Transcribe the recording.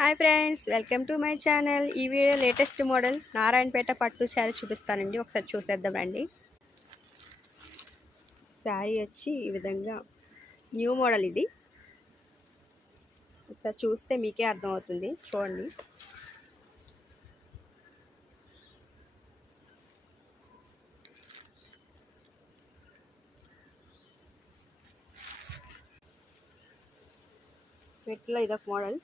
Hi friends, welcome to my channel. ఈ video latest model Narayanpet పట్టు శారీ చూపిస్తానండి. ఒకసారి చూసేద్దాం రండి. శారీ వచ్చి ఈ విధంగా న్యూ మోడల్ ఇది. ఒకసారి చూస్తే మీకే అర్థమవుతుంది. చూడండి. వీటిలో ఇదొక మోడల్.